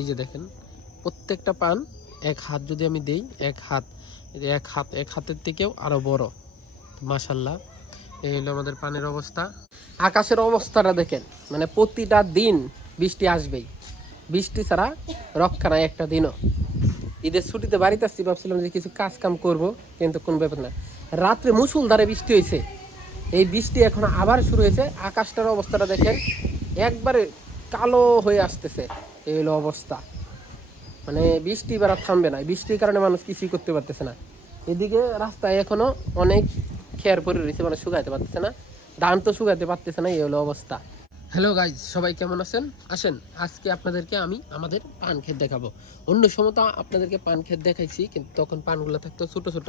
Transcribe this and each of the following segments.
এই যে দেখেন প্রত্যেকটা পান এক হাত যদি আমি দেই, এক হাতের থেকেও আরো বড়। মাশাল্লাহ, এই হলো আমাদের পানের অবস্থা। আকাশের অবস্থাটা দেখেন, মানে প্রতিটা দিন বৃষ্টি আসবেই, বৃষ্টি ছাড়া রক্ষা নাই একটা দিনও। ঈদের ছুটিতে বাড়িতে আসছি, ভাবছিলাম যে কিছু কাজ কাম করবো, কিন্তু কোনো ব্যাপার না। রাত্রে মুষলধারে বৃষ্টি হয়েছে, এই বৃষ্টি এখন আবার শুরু হয়েছে। আকাশটার অবস্থাটা দেখেন, একবারে কালো হয়ে আসতেছে। এই হলো অবস্থা, মানে বৃষ্টি এবার আর থামবে না। বৃষ্টির কারণে মানুষ কিছুই করতে পারতেছে না। এদিকে রাস্তায় এখনো অনেক খেয়ার পরে রয়েছে, মানে শুকাইতে পারতেছে না, ধান তো শুকাইতে পারতেছে না। এই হলো অবস্থা। হ্যালো গাইজ, সবাই কেমন আছেন? আসেন আজকে আপনাদেরকে আমি আমাদের পান ক্ষেত দেখাবো। অন্য সময় তো আপনাদেরকে পান ক্ষেত দেখাইছি, কিন্তু তখন পানগুলো থাকতো ছোট ছোট,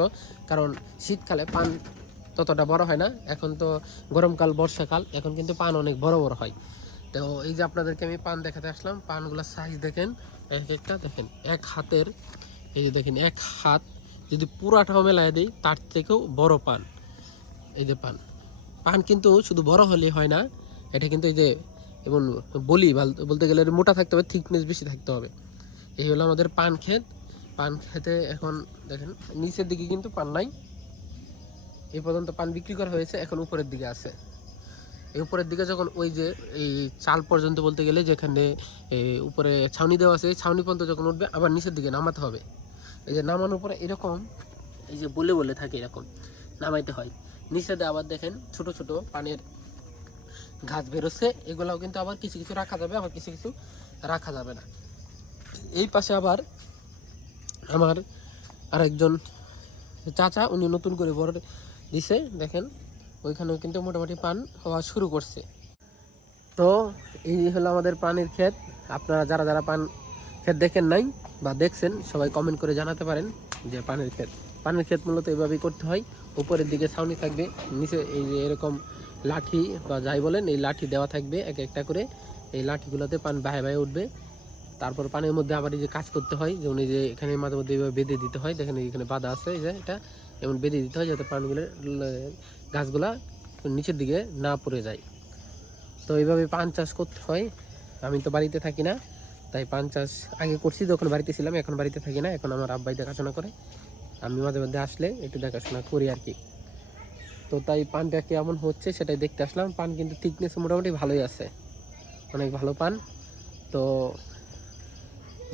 কারণ শীতকালে পান ততটা বড় হয় না। এখন তো গরমকাল, বর্ষাকাল, এখন কিন্তু পান অনেক বড় বড় হয়। তো এই যে আপনাদেরকে আমি পান দেখাতে আসলাম। পানগুলোর সাইজ দেখেন, এক একটা দেখেন এক হাতের। এই যে দেখেন এক হাত, যদি পুরাটাও মেলায় দিই তার থেকেও বড় পান। এই যে পান, পান কিন্তু শুধু বড় হলে হয় না, এটা কিন্তু এই যে এবং বলি বলতে গেলে মোটা থাকতে হবে, থিকনেস বেশি থাকতে হবে। এই হলো আমাদের পান ক্ষেত। পান খেতে এখন দেখেন নিচের দিকে কিন্তু পান নাই, এই পর্যন্ত পান বিক্রি করা হয়েছে, এখন উপরের দিকে আছে। এই উপরের দিকে যখন ওই যে এই চাল পর্যন্ত বলতে গেলে, যেখানে উপরে ছাউনি দেওয়া আছে, এই ছাউনি পর্যন্ত যখন উঠবে আবার নিচের দিকে নামাতে হবে। এই যে নামানোর পরে এরকম এই যে বলে বলে থাকে, এরকম নামাইতে হয়। নিচে আবার দেখেন ছোট ছোট পানের গাছ বেরোচ্ছে, এগুলাও কিন্তু আবার কিছু কিছু রাখা যাবে, আবার কিছু কিছু রাখা যাবে না। এই পাশে আবার আমার আরেকজন চাচা, উনি নতুন করে বড় দিছে, দেখেন ওইখানেও কিন্তু মোটামুটি পান হওয়া শুরু করছে। তো এই হলো আমাদের পানের ক্ষেত। আপনারা যারা যারা পান ক্ষেত দেখেন নাই বা দেখছেন, সবাই কমেন্ট করে জানাতে পারেন যে পানের ক্ষেত মূলত এভাবেই করতে হয়। উপরের দিকে ছাউনি থাকবে, নিচে এই যে এরকম লাঠি বা যাই বলেন, এই লাঠি দেওয়া থাকবে এক একটা করে। এই লাঠিগুলোতে পান বাহে বাহে উঠবে। তারপর পানের মধ্যে আবার এই যে কাজ করতে হয়, যেমন এই যে এখানে মাঝে মধ্যে এইভাবে বেঁধে দিতে হয়। দেখেন এখানে বাঁধা আছে, এই যে এটা এমন বেঁধে দিতে হয়, যাতে পানগুলো গাছগুলা নিচের দিকে না পড়ে যায়। তো এইভাবে পান চাষ করতে হয়। আমি তো বাড়িতে থাকি না, তাই পান চাষ আগে করছি যখন বাড়িতে ছিলাম, এখন বাড়িতে থাকি না, এখন আমার আব্বাই দেখাশোনা করে। আমি মাঝে মধ্যে আসলে একটু দেখাশোনা করি আর কি। তো তাই পানটা কেমন হচ্ছে সেটাই দেখতে আসলাম। পান কিন্তু থিকনেস মোটামুটি ভালোই আছে, অনেক ভালো পান। তো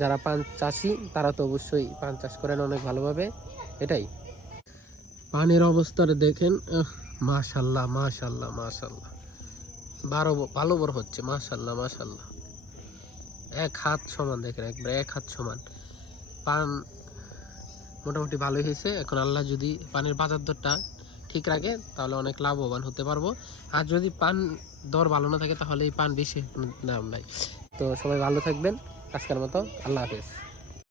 যারা পান চাষি তারা তো অবশ্যই পান চাষ করেন অনেক ভালোভাবে। এটাই পানের অবস্থাটা দেখেন, মাশাল্লাহ মাশাল্লাহ মাশাল্লাহ, ভালো বড় হচ্ছে, মাশাল্লাহ মাশাল্লাহ। এক হাত সমান দেখেন, একবার এক হাত সমান পান, মোটামুটি ভালোই হয়েছে। এখন আল্লাহ যদি পানের বাজার দরটা ঠিক রাখে, তাহলে অনেক লাভবান হতে পারবো। আর যদি পান দর ভালো না থাকে, তাহলে এই পান বেশি দাম নাই। তো সবাই ভালো থাকবেন, আজকের মতো আল্লাহ হাফেজ।